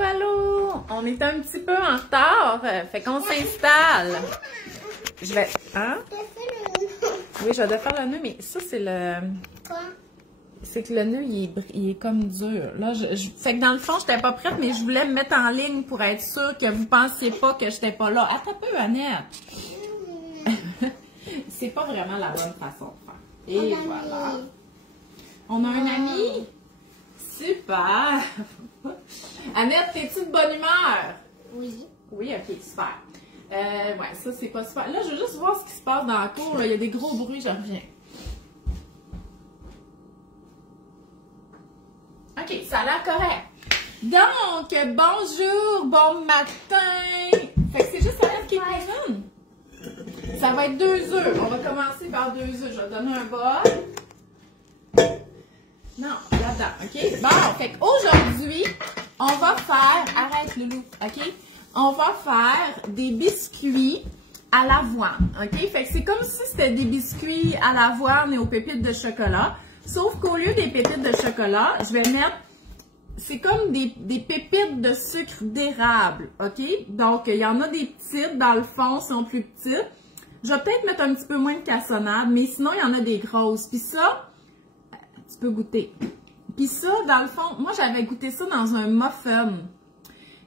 allô! On est un petit peu en retard, fait qu'on s'installe. Je vais... Hein? Oui, je vais défaire le nœud, mais ça, c'est le... Quoi? C'est que le nœud, il est comme dur. Là, fait que dans le fond, j'étais pas prête, mais je voulais me mettre en ligne pour être sûre que vous pensiez pas que j'étais pas là. Attends un peu, Annette! C'est pas vraiment la bonne façon de faire. Et voilà. On a un ami? Super! Annette, t'es-tu de bonne humeur? Oui. Oui, ok, super. Ouais, ça, c'est pas super. Là, je veux juste voir ce qui se passe dans la cour. Là. Il y a des gros bruits, je reviens. Ok, ça a l'air correct. Donc, bonjour, bon matin. Fait que c'est juste Annette qui est présente. Ça va être 2 œufs. On va commencer par 2 œufs. Je vais donner un bol. Non, là-dedans, ok? Bon, fait qu'aujourd'hui, on va faire... Arrête, Loulou, ok? On va faire des biscuits à l'avoine, ok? Fait que c'est comme si c'était des biscuits à l'avoine et aux pépites de chocolat. Sauf qu'au lieu des pépites de chocolat, je vais mettre... C'est comme des pépites de sucre d'érable, ok? Donc, il y en a des petites, dans le fond, sont plus petites. Je vais peut-être mettre un petit peu moins de cassonade, mais sinon, il y en a des grosses. Puis ça, tu peux goûter. Puis ça, dans le fond, moi, j'avais goûté ça dans un muffin.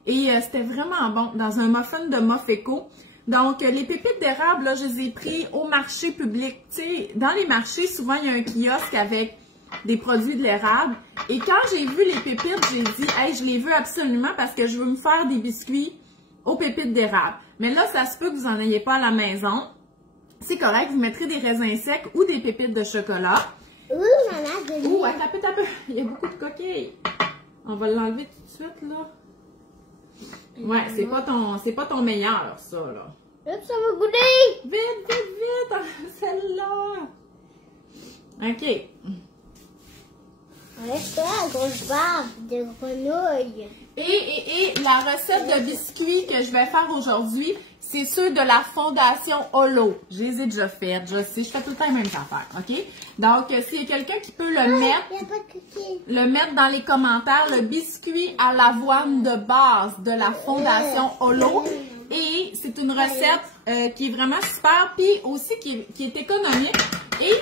Et c'était vraiment bon, dans un muffin de Mofeco. Donc, les pépites d'érable, là, je les ai pris au marché public. Tu sais, dans les marchés, souvent, il y a un kiosque avec des produits de l'érable. Et quand j'ai vu les pépites, j'ai dit, hey, je les veux absolument parce que je veux me faire des biscuits aux pépites d'érable. Mais là, ça se peut que vous n'en ayez pas à la maison. C'est correct, vous mettrez des raisins secs ou des pépites de chocolat. Oui, maman, Ouh, attends un peu. Il y a beaucoup de coquilles. On va l'enlever tout de suite, là. Ouais, c'est pas ton meilleur, ça, là. Ça va goûter. Vite, vite, vite! Celle-là! OK. Reste là, la grosse barbe de grenouille. Et la recette de biscuits que je vais faire aujourd'hui, c'est ceux de la Fondation Holo. Je les ai déjà faites, je sais, je fais tout le temps les mêmes affaires, OK? Donc, s'il y a quelqu'un qui peut le mettre dans les commentaires, le biscuit à l'avoine de base de la Fondation Holo. Et c'est une recette qui est vraiment super, puis aussi qui est économique. Et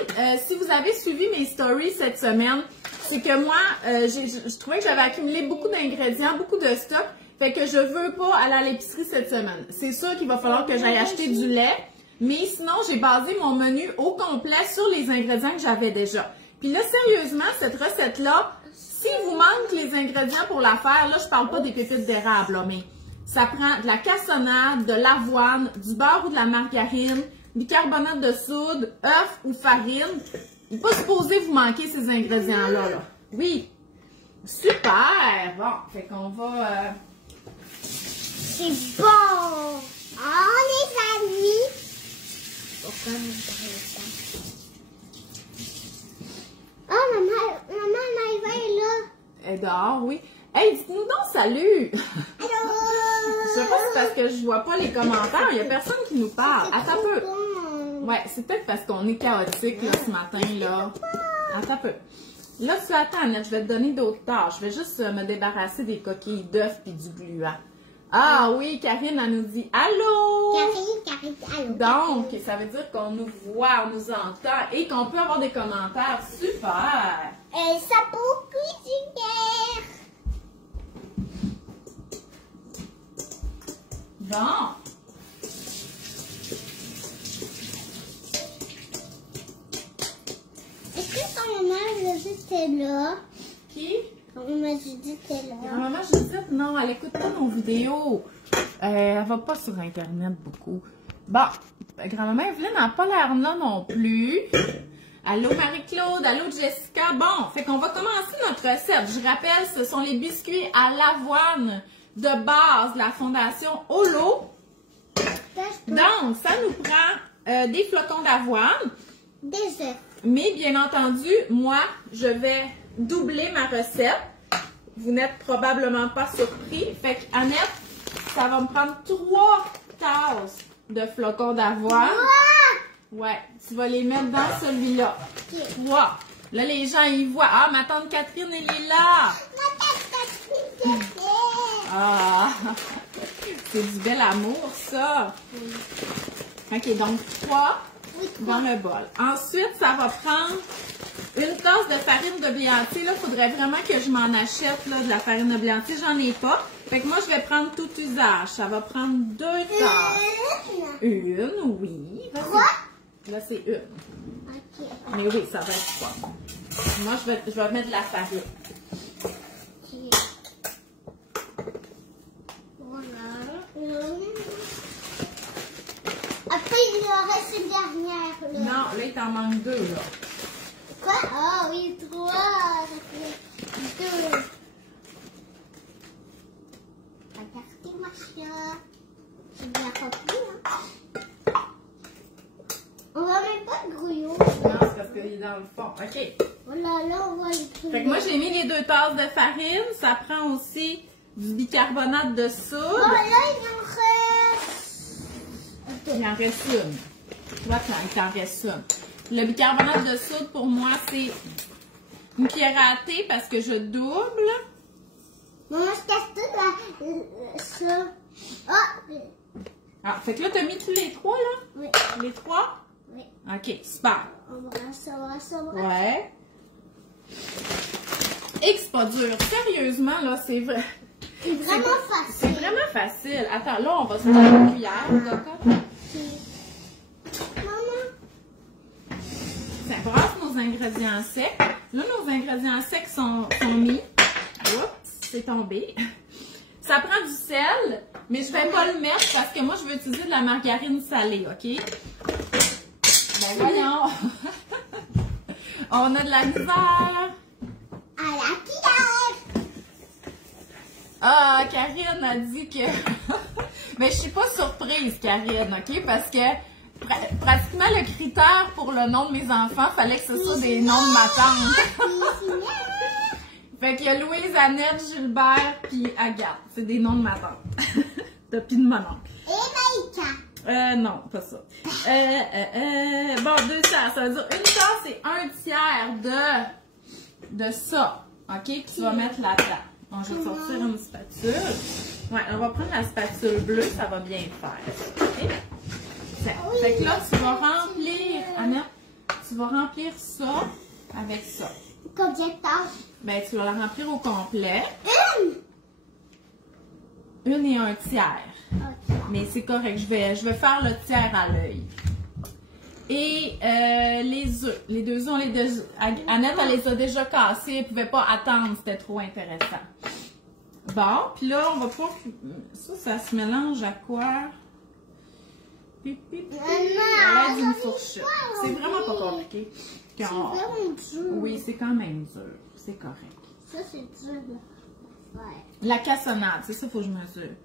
si vous avez suivi mes stories cette semaine, c'est que moi, je trouvais que j'avais accumulé beaucoup d'ingrédients, beaucoup de stock. Fait que je veux pas aller à l'épicerie cette semaine. C'est sûr qu'il va falloir que j'aille acheter du lait. Mais sinon, j'ai basé mon menu au complet sur les ingrédients que j'avais déjà. Puis là, sérieusement, cette recette-là, si vous manque les ingrédients pour la faire, là, je parle pas des pépites d'érable, là, mais ça prend de la cassonade, de l'avoine, du beurre ou de la margarine, bicarbonate de soude, œuf ou farine. Il n'est pas supposé vous manquer ces ingrédients-là, là. Oui. Super! Bon, fait qu'on va... C'est bon! Oh, les amis! Pourquoi on parle ça? Oh, maman, Maïva est là. Elle est dehors, oui. Hey, dites-nous donc salut! Allô? Je sais pas si c'est parce que je vois pas les commentaires. Il y a personne qui nous parle. Attends un peu. Bon. Ouais, c'est peut-être parce qu'on est chaotique, là, ce matin, là. Attends un peu. Là, tu attends, Annette, je vais te donner d'autres tâches. Je vais juste me débarrasser des coquilles d'œufs puis du gluant. Ah oui, Karine, elle nous dit « Allô! » Karine, allô? Donc, ça veut dire qu'on nous voit, on nous entend et qu'on peut avoir des commentaires. Super! Ça pour cuisiner. Bon! Est-ce que ton maman a dit que t'es là? Qui? Ton maman a dit que t'es là. Maman Judith, non, elle écoute pas nos vidéos. Elle va pas sur Internet beaucoup. Bon, grand-maman Evelyne n'a pas l'air là non plus. Allô Marie-Claude, allô Jessica. Bon, fait qu'on va commencer notre recette. Je rappelle, ce sont les biscuits à l'avoine de base de la Fondation Holo. Donc, ça nous prend des flocons d'avoine. Des œufs. Mais bien entendu, moi, je vais doubler ma recette. Vous n'êtes probablement pas surpris. Fait qu'Annette, ça va me prendre 3 tasses de flocons d'avoine. Ouais, tu vas les mettre dans celui-là. 3. Là, les gens, ils voient. Ah, ma tante Catherine, elle est là. Ma tante Catherine, Ah, C'est du bel amour, ça. Oui. OK, donc 3 Oui, dans le bol. Ensuite, ça va prendre une tasse de farine de blé entier. Là, il faudrait vraiment que je m'en achète là, de la farine de blé entier. J'en ai pas. Fait que moi, je vais prendre tout usage. Ça va prendre 2 tasses. Une, oui. Trois? Là, c'est une. Ok. Mais oui, ça va être 3. Moi, je vais mettre de la farine. Ok. Voilà. Après, il en reste une dernière. Là. Non, là, il t'en manque 2, là. Quoi? Ah oui, 3. Ça fait 2. Regardez, ma chère. C'est bien rempli, hein? On va même pas le grouillot. Non, c'est parce qu'il est dans le fond. OK. Voilà, là, on va le grouillot. Fait que moi, j'ai mis les 2 tasses de farine. Ça prend aussi du bicarbonate de soude. Oh, là, il en reste. Il en reste une. Tu vois, il t'en reste une. Le bicarbonate de soude, pour moi, c'est une cuillère à thé parce que je double. Maman, je casse tout ça. Oh! Ah, fait que là, t'as mis tous les 3, là? Oui. Les 3? Oui. OK, super. On va ça. Ouais. Et que c'est pas dur. Sérieusement, là, c'est vrai. C'est vraiment C'est facile. vraiment facile. Attends, là, on va se faire une cuillère, d'accord? Maman. Tiens, brasse nos ingrédients secs. Là, nos ingrédients secs sont mis. Oups, c'est tombé. Ça prend du sel, mais je vais pas le mettre parce que moi, je veux utiliser de la margarine salée, OK? Ben voyons. On a de la misère. À la cuillère. Ah, Karine a dit que... Mais je suis pas surprise, Karine, OK? Parce que pratiquement le critère pour le nom de mes enfants, fallait que ce soit des noms de ma tante. Fait qu'il y a Louise, Annette, Gilbert, puis Agathe. C'est des noms de ma tante. Puis de mon oncle. Et Maïka. Non, pas ça. Bon, 2 tiers. Ça veut dire une tasse, c'est 1 tiers de ça. OK? Que tu vas mettre là-dedans. Bon, je vais sortir une spatule. Ouais, on va prendre la spatule bleue, ça va bien faire. OK? Fait que là, tu vas remplir, Annette, tu vas remplir ça avec ça. Combien de tasses? Ben, tu vas la remplir au complet. Une. 1 et 1 tiers. Ok. Mais c'est correct, je vais faire le tiers à l'œil. Et les œufs. Les 2 œufs, on les déjà... Annette, elle les a déjà cassés. Elle ne pouvait pas attendre, c'était trop intéressant. Bon, puis là, on va pouvoir... Ça se mélange à quoi? Pip, pip, pip. À l'aide d'une fourchette. C'est vraiment pas compliqué. C'est vraiment dur. Oui, c'est quand même dur. C'est correct. Ça, c'est dur. Ouais. La cassonade, c'est ça, il faut que je mesure.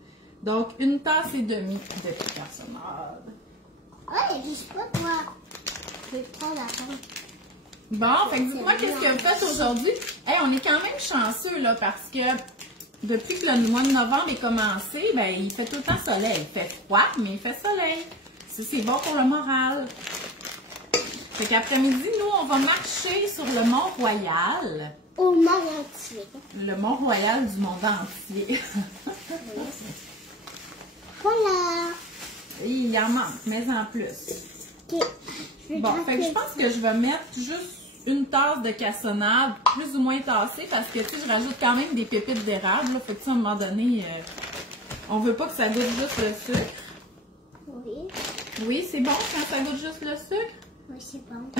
Donc, 1 tasse et demie de cassonade. Ouais, je sais pas quoi. Je vais prendre la tente. Bon, fait que dites-moi qu'est-ce que vous faites aujourd'hui. Hey, on est quand même chanceux, là, parce que depuis que le mois de novembre est commencé, ben, il fait tout le temps soleil. Il fait froid, mais il fait soleil. C'est bon pour le moral. Fait qu'après-midi, nous, on va marcher sur le Mont-Royal. Au monde entier. Le Mont-Royal du monde entier. Voilà. Il en manque, mais en plus. Ok. Bon, fait que je pense que je vais mettre juste 1 tasse de cassonade, plus ou moins tassée, parce que, tu sais, je rajoute quand même des pépites d'érable, là. Fait que, tu sais, à un moment donné, on veut pas que ça goûte juste le sucre. Oui. Oui, c'est bon quand ça goûte juste le sucre? Oui, c'est bon.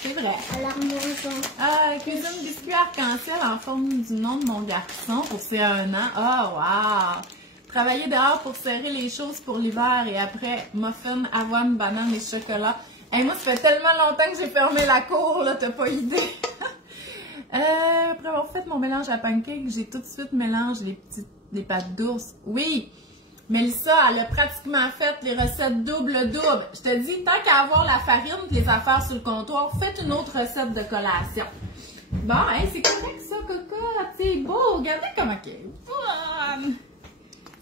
C'est vrai. Alors, mangeons. Ah, cuisine biscuit arc-en-ciel en forme du nom de mon garçon pour ses 1 an. Ah, wow! Travailler dehors pour serrer les choses pour l'hiver et après, muffin, avoine, banane et chocolat. Et moi, ça fait tellement longtemps que j'ai fermé la cour, là, t'as pas idée. Après avoir fait mon mélange à pancake, j'ai tout de suite mélangé les pâtes d'ours. Oui! Mélissa, elle a pratiquement fait les recettes double-double. Je te dis, tant qu'à avoir la farine et les affaires sur le comptoir, faites une autre recette de collation. Bon, hein, c'est correct ça, Coco. C'est beau. Regardez comment c'est fun.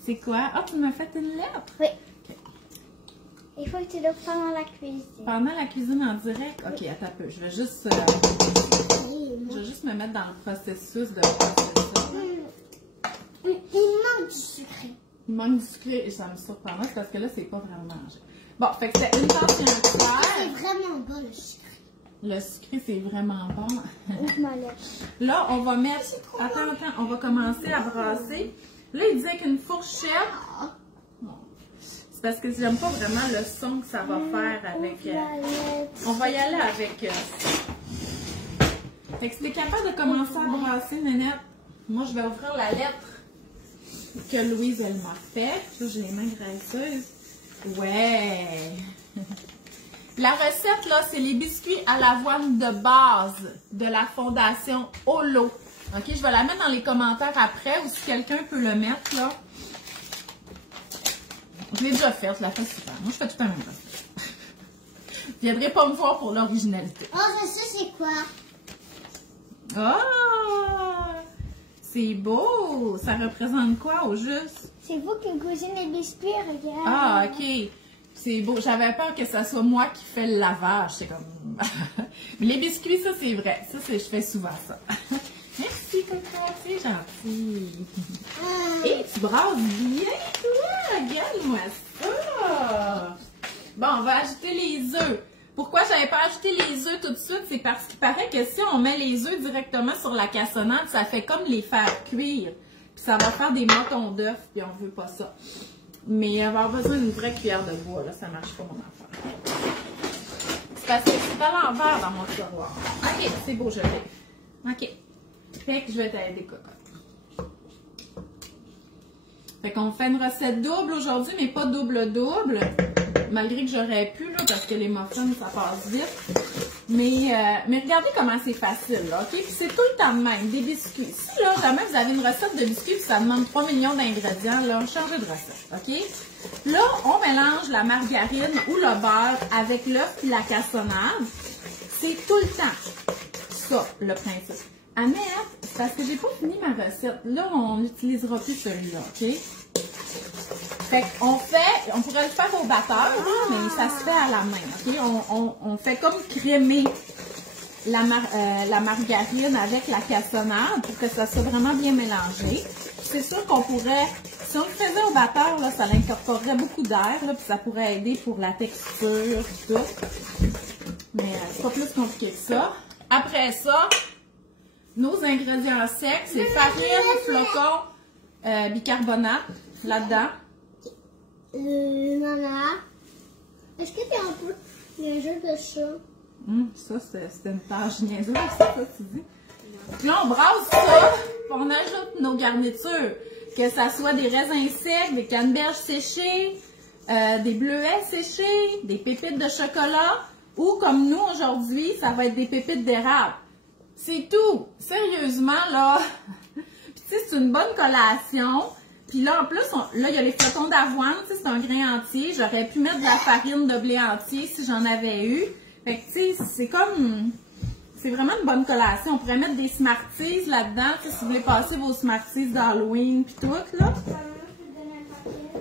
C'est quoi? Ah, tu m'as fait une lettre? Oui. Okay. Il faut que tu le fasses pendant la cuisine. Pendant la cuisine en direct? Ok, attends un peu. Je vais juste me mettre dans le processus de processus. Il manque du sucre. Il Il manque du sucré et ça me surprend parce que là, c'est pas vraiment mangé. Bon, fait que c'est une tasse et un tiers. C'est vraiment bon le sucre. Le sucré, c'est vraiment bon. Ouvre ma lèvre. Là, on va mettre... Attends, on va commencer à brasser. Là, il disait qu'une fourchette... Bon. C'est parce que j'aime pas vraiment le son que ça va faire avec... on va y aller avec... Fait que si t'es capable de commencer à brasser, Nénette, moi, je vais ouvrir la lettre que Louise, elle m'a fait. Là, j'ai les mains graisseuses. Ouais! La recette, là, c'est les biscuits à l'avoine de base de la Fondation Holo. OK? Je vais la mettre dans les commentaires après ou si quelqu'un peut le mettre, là. Je l'ai déjà faite, je la fais super. Moi, je fais tout un même recette. Vous ne viendrez pas me voir pour l'originalité. Oh, je sais c'est quoi? Oh! C'est beau! Ça représente quoi au juste? C'est vous qui cuisinez les biscuits, regarde. Ah, OK. C'est beau. J'avais peur que ça soit moi qui fais le lavage. C'est comme... Mais les biscuits, ça, c'est vrai. Ça, je fais souvent ça. Merci, Coco. C'est gentil. Et tu brasses bien, toi. Regarde-moi ça. Bon, on va ajouter les œufs. Pourquoi j'avais pas ajouté les œufs tout de suite? C'est parce qu'il paraît que si on met les œufs directement sur la cassonade, ça fait comme les faire cuire. Puis ça va faire des motons d'œufs, puis on veut pas ça. Mais il va avoir besoin d'une vraie cuillère de bois, là, ça marche pas mon affaire. C'est parce que c'est à l'envers dans mon tiroir. OK, c'est beau, je l'ai. OK. Fait que je vais t'aider, cocotte. Fait qu'on fait une recette double aujourd'hui, mais pas double-double. Malgré que j'aurais pu, là, parce que les muffins, ça passe vite. Mais regardez comment c'est facile, là, OK? Puis c'est tout le temps de même, des biscuits. Si, là, jamais vous avez une recette de biscuits, puis ça demande 3 millions d'ingrédients, là, changez de recette, OK? Là, on mélange la margarine ou le beurre avec l'œuf et la cassonade. C'est tout le temps ça, le principe. À mettre, c'est parce que j'ai pas fini ma recette. Là, on n'utilisera plus celui-là, OK? Fait qu'on fait, on pourrait le faire au batteur, mais ça se fait à la main, OK? On fait comme crémer la margarine avec la cassonade pour que ça soit vraiment bien mélangé. C'est sûr qu'on pourrait, si on le faisait au batteur, là, ça incorporerait beaucoup d'air, puis ça pourrait aider pour la texture et tout. Mais c'est pas plus compliqué que ça. Après ça, nos ingrédients secs, c'est farine, flocons, bicarbonate là-dedans. Maman, est-ce que tu as un peu le jeu de ça? Ça, c'était une tâche niaiseuse, c'est ça que tu dis. Puis là, on brasse ça, puis on ajoute nos garnitures. Que ça soit des raisins secs, des canneberges séchées, des bleuets séchés, des pépites de chocolat, ou comme nous aujourd'hui, ça va être des pépites d'érable. C'est tout. Sérieusement, là. Puis tu sais, c'est une bonne collation. Puis là, en plus, là, il y a les flocons d'avoine, tu sais, c'est un grain entier. J'aurais pu mettre de la farine de blé entier si j'en avais eu. Fait que, tu sais, c'est comme... C'est vraiment une bonne collation. On pourrait mettre des Smarties là-dedans, tu sais, si vous voulez passer vos Smarties d'Halloween puis tout, là.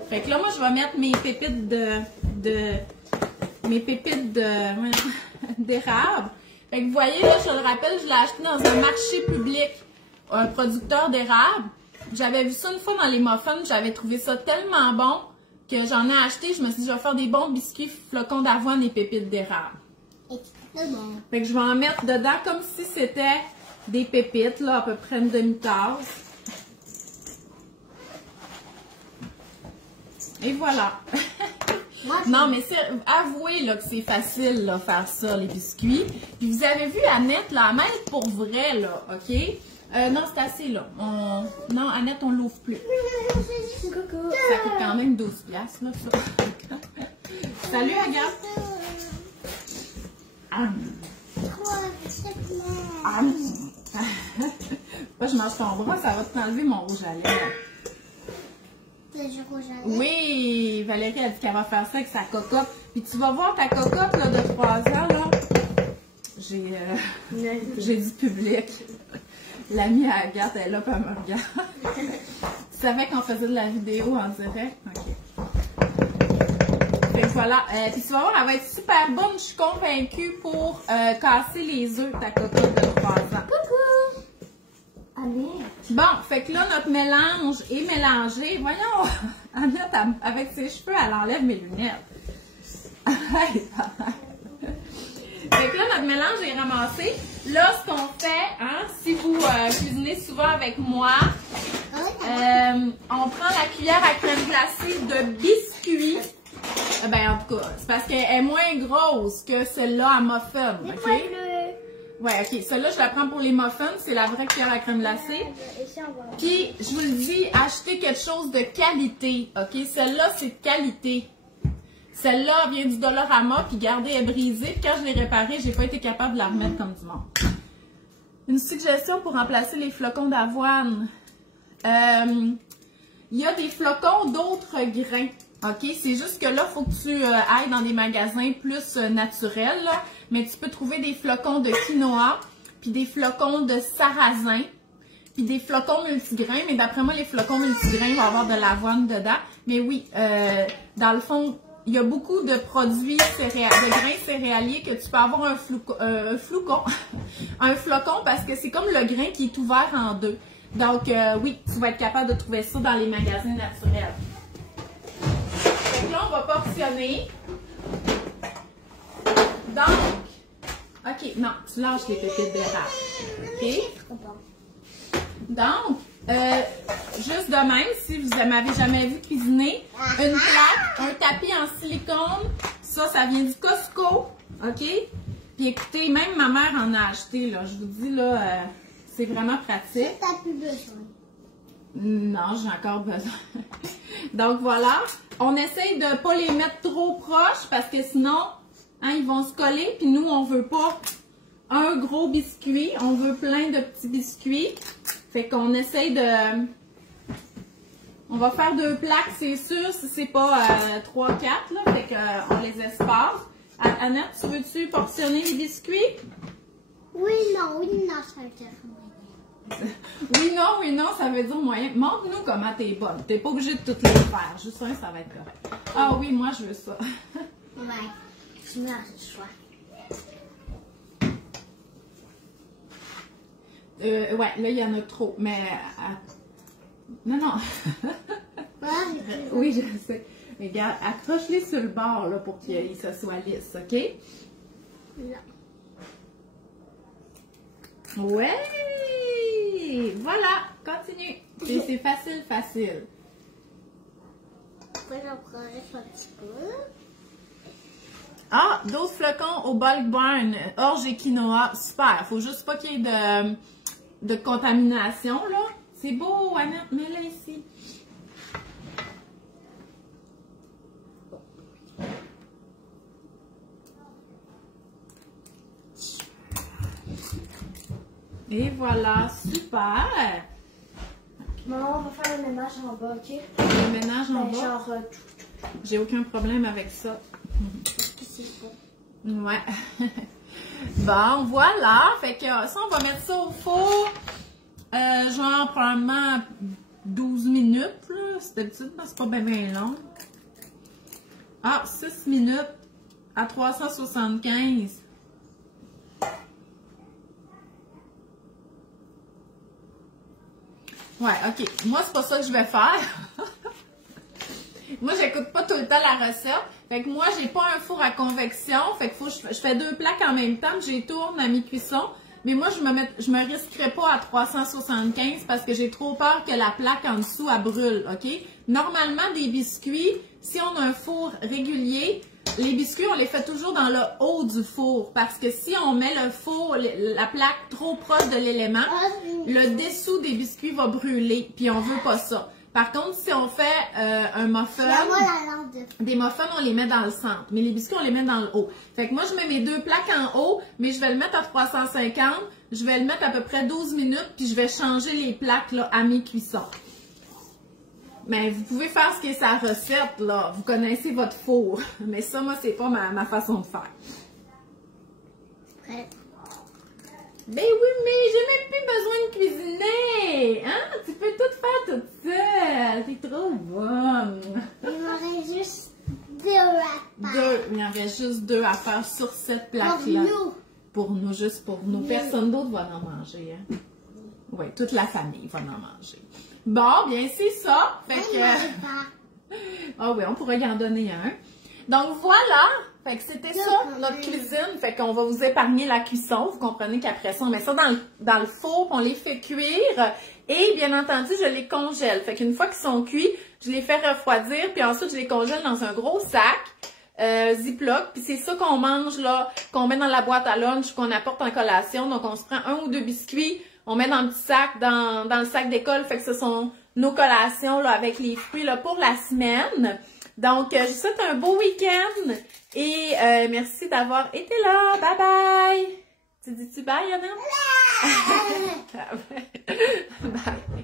Fait que là, moi, je vais mettre mes pépites d'érable. Fait que vous voyez, là, je le rappelle, je l'ai acheté dans un marché public, un producteur d'érable. J'avais vu ça une fois dans les muffins, j'avais trouvé ça tellement bon que j'en ai acheté. Je me suis dit, je vais faire des bons biscuits flocons d'avoine et pépites d'érable. Bon. Fait que je vais en mettre dedans comme si c'était des pépites, là, à peu près une demi-tasse. Et voilà. Non, mais avouez là, que c'est facile, là, faire ça, les biscuits. Puis vous avez vu Annette, là, même pour vrai, là, OK? Non, c'est assez, là. Non, Annette, on l'ouvre plus. Ça coûte quand même 12$, là, ça. Salut, Agathe. Moi, je mange ton bras, ça va t'enlever mon rouge à lèvres. Oui, Valérie a dit qu'elle va faire ça avec sa cocotte. Puis tu vas voir ta cocotte là, de 3 ans, là. J'ai du public. L'amie Agathe, elle est là, puis elle me regarde. Tu savais qu'on faisait de la vidéo en direct? OK. Fait que voilà. Puis tu vas voir, elle va être super bonne. Je suis convaincue pour casser les œufs, ta cocotte de 3 ans. Coucou! Allez! Bon, fait que là, notre mélange est mélangé. Voyons, Annette, avec ses cheveux, elle enlève mes lunettes. Fait que là, notre mélange est ramassé. Là, ce qu'on fait, hein, si vous cuisinez souvent avec moi, on prend la cuillère à crème glacée de biscuits. Ben, en tout cas, c'est parce qu'elle est moins grosse que celle-là à muffin, OK? Ouais, OK. Celle-là, je la prends pour les muffins. C'est la vraie cuillère à crème glacée. Puis, je vous le dis, achetez quelque chose de qualité, OK? Celle-là, c'est de qualité. Celle-là vient du Dollarama, puis regardez, elle est brisée. Puis quand je l'ai réparée, j'ai pas été capable de la remettre comme du monde. Une suggestion pour remplacer les flocons d'avoine. Il y a des flocons d'autres grains. OK? C'est juste que là, il faut que tu ailles dans des magasins plus naturels, là. Mais tu peux trouver des flocons de quinoa, puis des flocons de sarrasin, puis des flocons multigrains. Mais d'après moi, les flocons multigrains vont avoir de l'avoine dedans. Mais oui, dans le fond, il y a beaucoup de produits de grains céréaliers que tu peux avoir un flocon, un flocon parce que c'est comme le grain qui est ouvert en deux. Donc, oui, tu vas être capable de trouver ça dans les magasins naturels. Donc là, on va portionner. Donc, OK, non, tu lâches les pépites d'érable. OK? Donc, juste de même, si vous ne m'avez jamais vu cuisiner, une plaque, un tapis en silicone, ça vient du Costco, OK? Puis écoutez, même ma mère en a acheté, là, je vous dis, là, c'est vraiment pratique. T'as plus besoin. Non, j'ai encore besoin. Donc voilà, on essaye de ne pas les mettre trop proches parce que sinon, hein, ils vont se coller, puis nous, on veut pas un gros biscuit, on veut plein de petits biscuits. Fait qu'on essaye de... On va faire 2 plaques, c'est sûr, si c'est pas 3-4, là. Fait qu'on les espace. Annette, tu veux-tu portionner les biscuits? Oui, non, ça veut dire moyen. Oui, non, ça veut dire moyen. Montre-nous comment t'es bonne. T'es pas obligée de toutes les faire. Juste un, ça va être correct. Ah oui, moi, je veux ça. Ouais, tu me laisses le choix. Ouais, là, il y en a trop, mais... Non. Oui, je sais. Mais regarde, accroche-les sur le bord, là, pour que ça soit lisse, OK? Là. Ouais! Voilà, continue. C'est facile. Après, j'en prends juste un petit peu. Ah, 12 flocons au bulk barn, orge et quinoa. Super. Faut juste pas qu'il y ait de contamination, là. C'est beau, Annette, mets-la ici. Et voilà, super. Maman, on va faire le ménage en bas, OK? Le ménage en bas? Genre, J'ai aucun problème avec ça. c'est bon. Ouais. Bon, voilà. Fait que ça, on va mettre ça au four. Genre, probablement 12 minutes, là. C'est d'habitude, c'est pas bien long. Ah, 6 minutes à 375. Ouais, OK. Moi, c'est pas ça que je vais faire. Moi, j'écoute pas tout le temps la recette. Fait que moi, j'ai pas un four à convection. Fait que je fais 2 plaques en même temps. J'y tourne à mi-cuisson. Mais moi, je me risquerai pas à 375 parce que j'ai trop peur que la plaque en dessous, elle brûle, OK? Normalement, des biscuits, si on a un four régulier, les biscuits, on les fait toujours dans le haut du four. Parce que si on met le four, la plaque trop proche de l'élément, le dessous des biscuits va brûler. Puis on veut pas ça. Par contre, si on fait un muffin, des muffins, on les met dans le centre. Mais les biscuits, on les met dans le haut. Fait que moi, je mets mes 2 plaques en haut, mais je vais le mettre à 350. Je vais le mettre à peu près 12 minutes, puis je vais changer les plaques là, à mi-cuisson. Mais vous pouvez faire ce qui est sa recette, là. Vous connaissez votre four. Mais ça, moi, c'est pas ma façon de faire. Prêt. Ben oui, mais j'ai même plus besoin de cuisiner. Hein? Tu peux tout faire toute seule. T'es trop bonne. Il m'en reste juste 2 à faire. Il y en reste juste 2 à faire sur cette plaque-là. Pour nous. Pour nous, juste pour nous. Personne d'autre va en manger. Hein? Oui, toute la famille va en manger. Bon, bien, c'est ça. Fait que... Ah oui, on pourrait y en donner un. Donc, voilà. Fait que c'était ça, notre cuisine. Fait qu'on va vous épargner la cuisson. Vous comprenez qu'après ça, on met ça dans le four, puis on les fait cuire. Et, bien entendu, je les congèle. Fait qu'une fois qu'ils sont cuits, je les fais refroidir, puis ensuite, je les congèle dans un gros sac. Ziploc, puis c'est ça qu'on mange là, qu'on met dans la boîte à lunch, qu'on apporte en collation. Donc on se prend 1 ou 2 biscuits, on met dans le petit sac, dans le sac d'école, fait que ce sont nos collations là avec les fruits là pour la semaine. Donc je vous souhaite un beau week-end et merci d'avoir été là. Bye bye. Tu dis-tu bye, Yana? Bye.